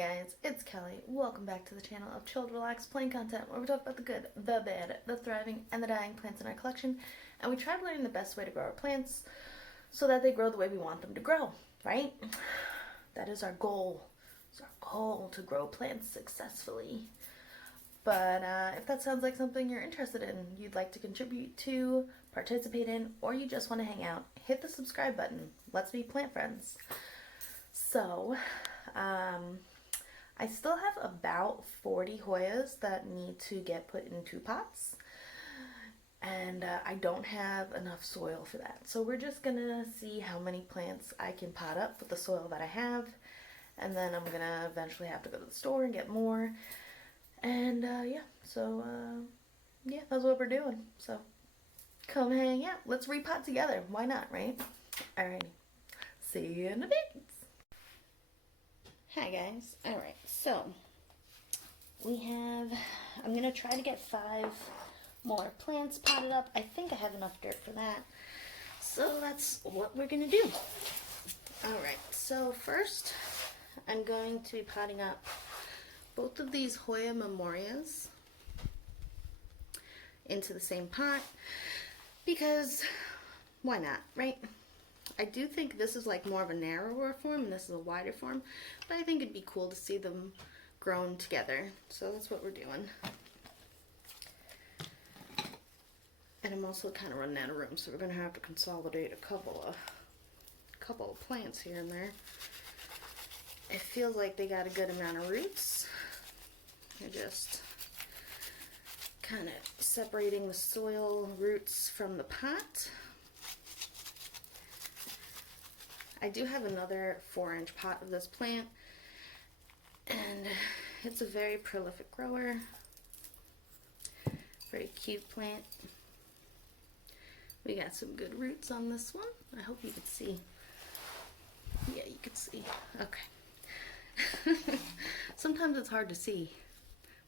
guys, it's Kelly. Welcome back to the channel of chilled, relaxed, plain content where we talk about the good, the bad, the thriving, and the dying plants in our collection, and we try to learn the best way to grow our plants so that they grow the way we want them to grow, right? That is our goal. It's our goal to grow plants successfully. But if that sounds like something you're interested in, you'd like to contribute to, participate in, or you just want to hang out, hit the subscribe button. Let's be plant friends. So, I still have about 40 Hoyas that need to get put into pots, and I don't have enough soil for that. So we're just gonna see how many plants I can pot up with the soil that I have, and then I'm gonna eventually have to go to the store and get more. And yeah, that's what we're doing. So come hang out. Let's repot together. Why not, right? Alrighty. See you in a bit. Hi guys. Alright, so I'm going to try to get 5 more plants potted up. I think I have enough dirt for that. So that's what we're going to do. Alright, so first I'm going to be potting up both of these Hoya Memorias into the same pot because why not, right? I do think this is like more of a narrower form and this is a wider form, but I think it'd be cool to see them grown together. So that's what we're doing. And I'm also kind of running out of room, so we're going to have to consolidate a couple of plants here and there. It feels like they got a good amount of roots. They're just kind of separating the soil roots from the pot. I do have another 4-inch pot of this plant, and it's a very prolific grower. Very cute plant. We got some good roots on this one. I hope you could see. Yeah, you could see. Okay. Sometimes it's hard to see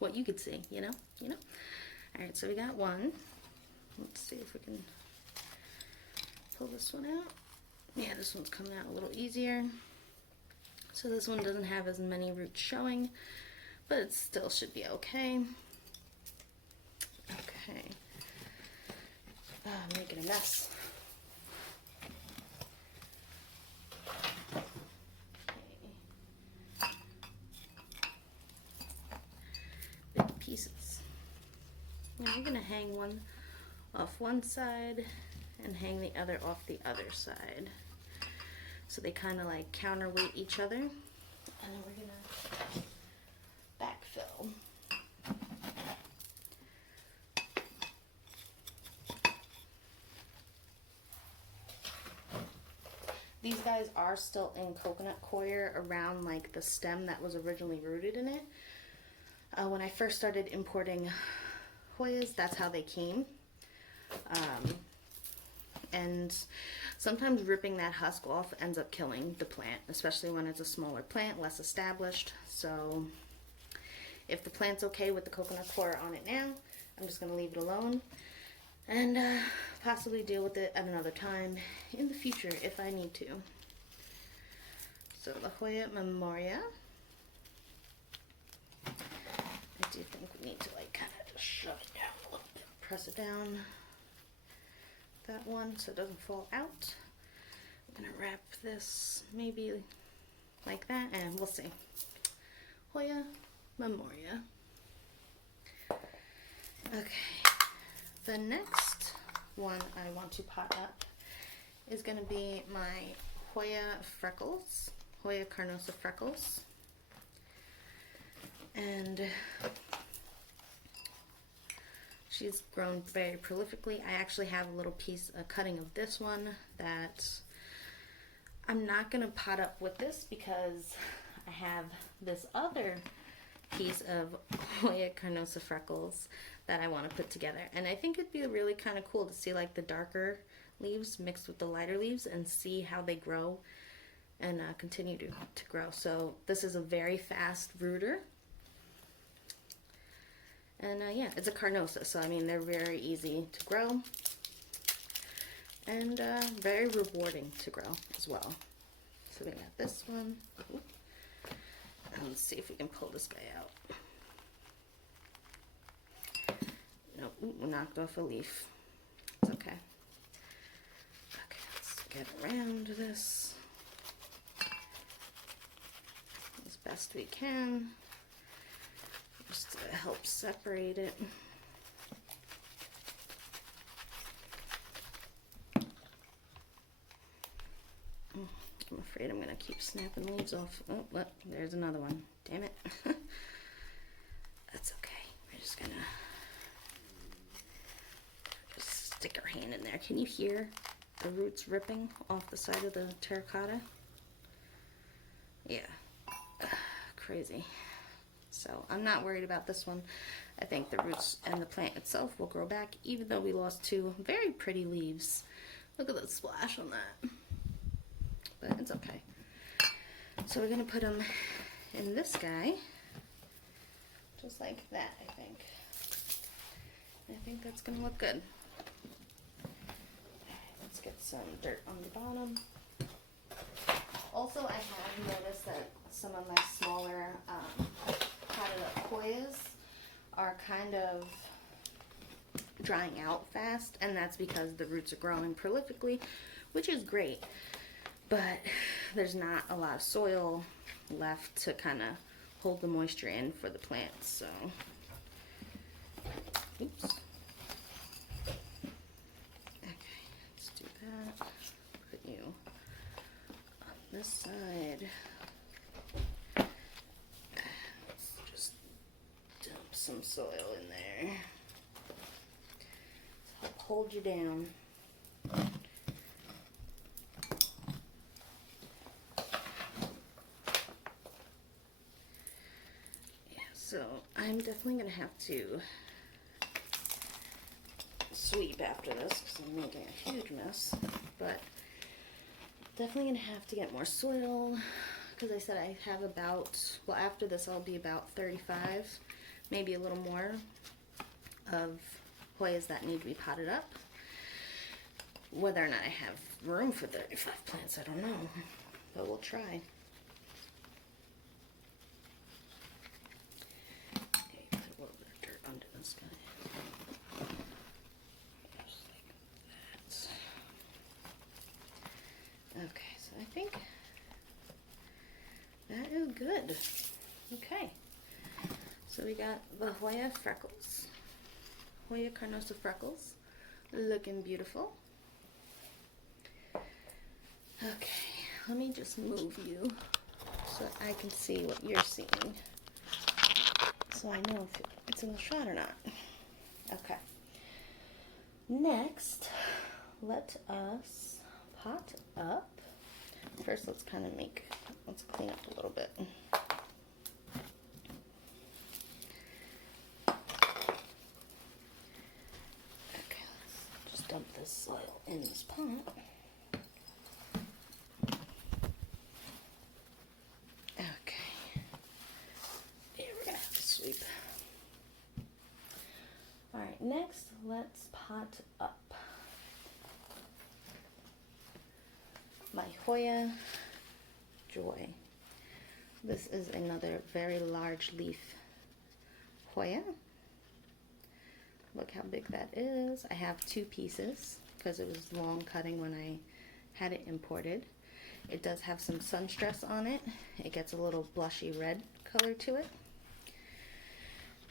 what you could see, you know? Alright, so we got one. Let's see if we can pull this one out. Yeah, this one's coming out a little easier. So this one doesn't have as many roots showing, but it still should be okay. Okay. Oh, I'm making a mess. Okay. Big pieces. Now I'm going to hang one off one side and hang the other off the other side. So they kind of like counterweight each other. And then we're gonna backfill. These guys are still in coconut coir around like the stem that was originally rooted in it. When I first started importing Hoyas, that's how they came. And sometimes ripping that husk off ends up killing the plant, especially when it's a smaller plant, less established. So if the plant's okay with the coconut coir on it now, I'm just going to leave it alone and possibly deal with it at another time in the future if I need to. So the Hoya Memoria, I do think we need to like kind of just shove it down a little bit, press it down. That one so it doesn't fall out. I'm gonna wrap this maybe like that and we'll see. Hoya Memoria. Okay, the next one I want to pot up is gonna be my Hoya Freckles, Hoya Carnosa Freckles. And she's grown very prolifically. I actually have a little piece, a cutting of this one that I'm not going to pot up with this because I have this other piece of Hoya Carnosa Freckles that I want to put together. And I think it'd be really kind of cool to see like the darker leaves mixed with the lighter leaves and see how they grow and continue to grow. So this is a very fast rooter. And yeah, it's a carnosa, so I mean they're very easy to grow and very rewarding to grow as well. So we got this one. Let's see if we can pull this guy out. Nope, we knocked off a leaf. It's okay. Okay, let's get around this as best we can, just to help separate it. I'm afraid I'm gonna keep snapping leaves off. Oh, look, there's another one. Damn it. That's okay. We're just gonna stick our hand in there. Can you hear the roots ripping off the side of the terracotta? Yeah. Crazy. So I'm not worried about this one. I think the roots and the plant itself will grow back, even though we lost two very pretty leaves. Look at the splash on that. But it's okay. So we're gonna put them in this guy, just like that, I think. I think that's gonna look good. Let's get some dirt on the bottom. Also, I have noticed that some of my smaller potted up Hoyas are kind of drying out fast, and that's because the roots are growing prolifically, which is great. But there's not a lot of soil left to kind of hold the moisture in for the plants, so. Oops. Okay, let's do that. Put you on this side. Let's just dump some soil in there to help hold you down. So I'm definitely going to have to sweep after this because I'm making a huge mess. But definitely going to have to get more soil because I said I have about, well, after this I'll be about 35, maybe a little more of Hoyas that need to be potted up. Whether or not I have room for 35 plants, I don't know, but we'll try. This guy. Just like that. Okay, so I think that is good. Okay, so we got the Hoya Freckles, Hoya Freckles, looking beautiful. Okay, let me just move you so I can see what you're seeing, so I know if it's in the shot or not. Okay. Next, let us pot up. First, let's clean up a little bit. Okay, let's just dump this soil in this pot. Next, let's pot up my Hoya Joy. This is another very large leaf Hoya. Look how big that is. I have two pieces because it was long cutting when I had it imported. It does have some sun stress on it. It gets a little blushy red color to it.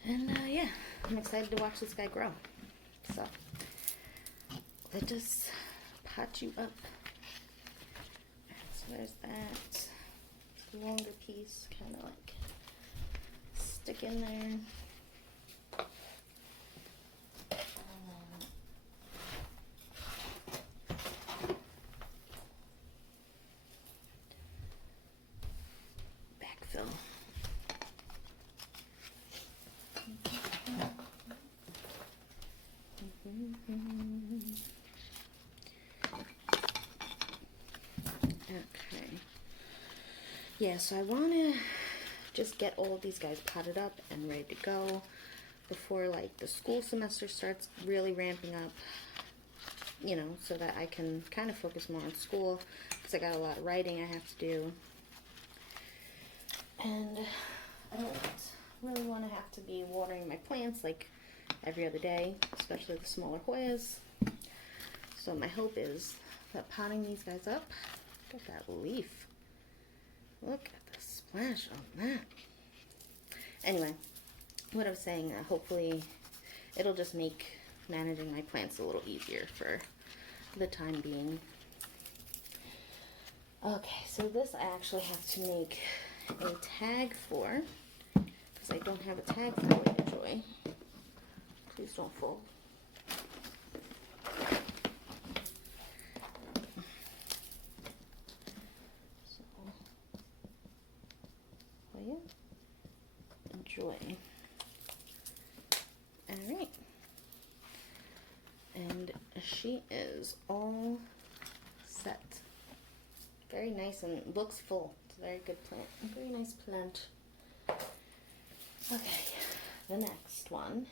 And yeah, I'm excited to watch this guy grow. So, let us pot you up. So there's that longer piece, kind of like stick in there. Backfill. Okay. Yeah, so I want to just get all of these guys potted up and ready to go before like the school semester starts really ramping up, you know, so that I can kind of focus more on school because I got a lot of writing I have to do. And I don't really want to have to be watering my plants like every other day, especially the smaller Hoyas. So my hope is that potting these guys up, look at that leaf. Look at the splash on that. Anyway, what I was saying, hopefully it'll just make managing my plants a little easier for the time being. Okay, so this I actually have to make a tag for, because I don't have a tag for Hoya Joy. Please don't fall. So, Hoya Joy. Alright. And she is all set. Very nice and looks full. It's a very good plant. A very nice plant. Okay, the next one.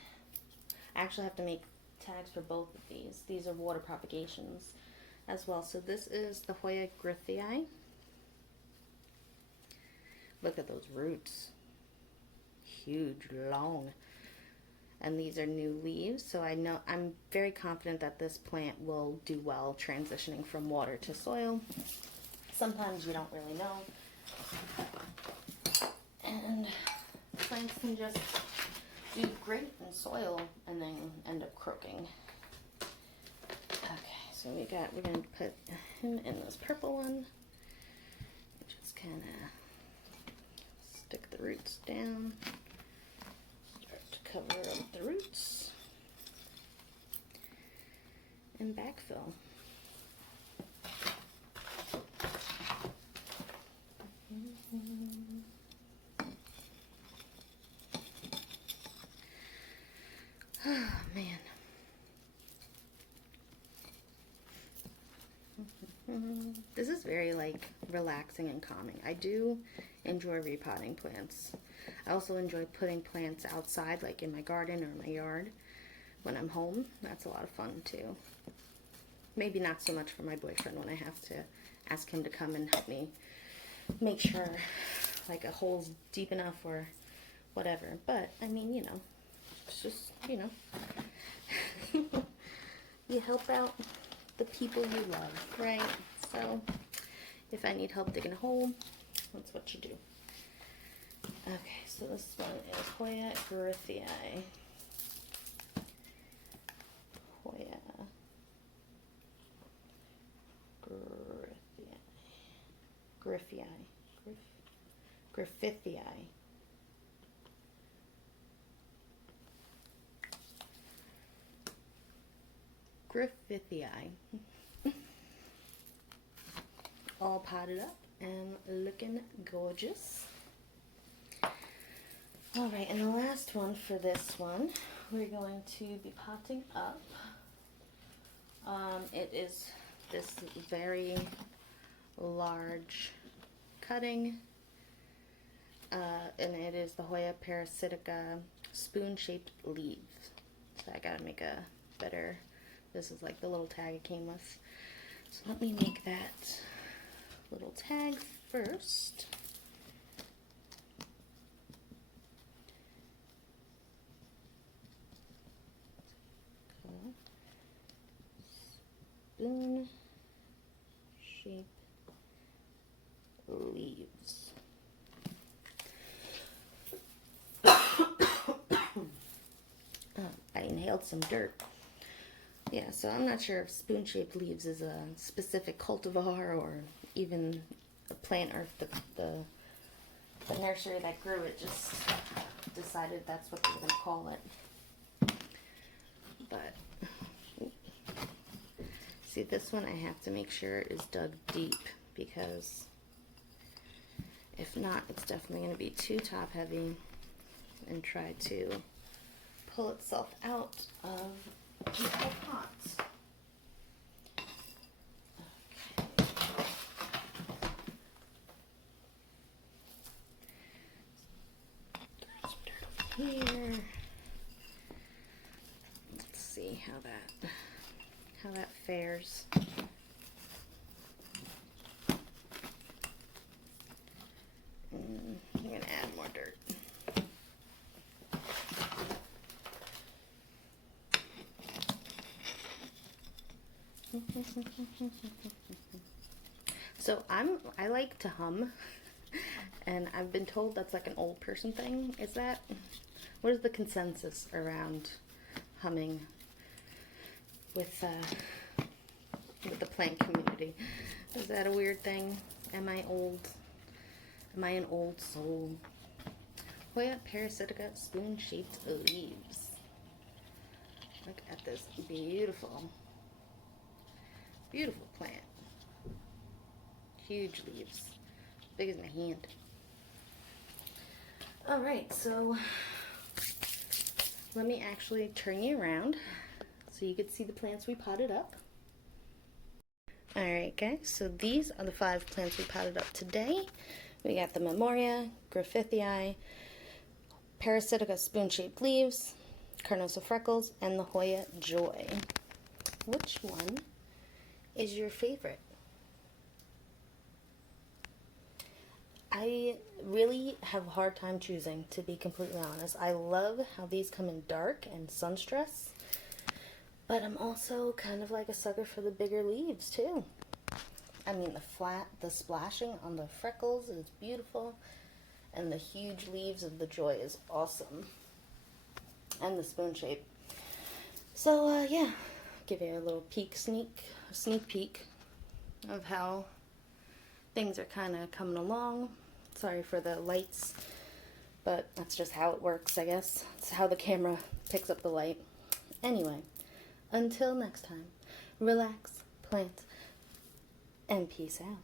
I actually have to make tags for both of these. These are water propagations as well. So this is the Hoya Gryphii. Look at those roots. Huge, long. And these are new leaves, so I'm very confident that this plant will do well transitioning from water to soil. Sometimes you don't really know. And plants can just do great in soil and then end up croaking. Okay, so we're gonna put him in this purple one. Just kind of stick the roots down. Start to cover up the roots and backfill. Oh, man. This is very, like, relaxing and calming. I do enjoy repotting plants. I also enjoy putting plants outside, like in my garden or my yard when I'm home. That's a lot of fun, too. Maybe not so much for my boyfriend when I have to ask him to come and help me make sure, like, a hole's deep enough or whatever. But, I mean, you know, it's just, you know, you help out the people you love, right? So, if I need help digging a hole, that's what you do. Okay, so this one is Hoya Gryphii. Hoya Gryphii. Gryphii. Gryphii. All potted up and looking gorgeous. Alright, and the last one for this one, we're going to be potting up. It is this very large cutting, and it is the Hoya Parasitica spoon-shaped leaves. So I gotta make a better, this is like the little tag it came with. So let me make that little tag first. Spoon shape leaves. I inhaled some dirt. Yeah, so I'm not sure if spoon-shaped leaves is a specific cultivar or even a plant, or if the nursery that grew it just decided that's what they're going to call it. But see, this one I have to make sure is dug deep, because if not, it's definitely going to be too top heavy and try to pull itself out of the pot. Okay. Here. Let's see how that fares. I'm gonna So I like to hum, and I've been told that's like an old person thing. What is the consensus around humming with the plant community? Is that a weird thing? Am I old? Am I an old soul? Hoya Parasitica spoon-shaped leaves. Look at this beautiful, beautiful plant. Huge leaves, big as my hand. All right, so let me actually turn you around so you can see the plants we potted up. All right, guys, so these are the 5 plants we potted up today. We got the Hoya Gryphii, Parasitica spoon-shaped leaves, Hoya Freckles, and the Hoya Joy. Which one is your favorite? I really have a hard time choosing, to be completely honest. I love how these come in dark and sunstress, but I'm also kind of like a sucker for the bigger leaves too. I mean, the splashing on the freckles is beautiful, and the huge leaves of the Joy is awesome, and the spoon shape. So yeah, give you a little sneak peek of how things are kind of coming along. Sorry for the lights, but that's just how it works, I guess. It's how the camera picks up the light. Anyway, until next time, relax, plant, and peace out.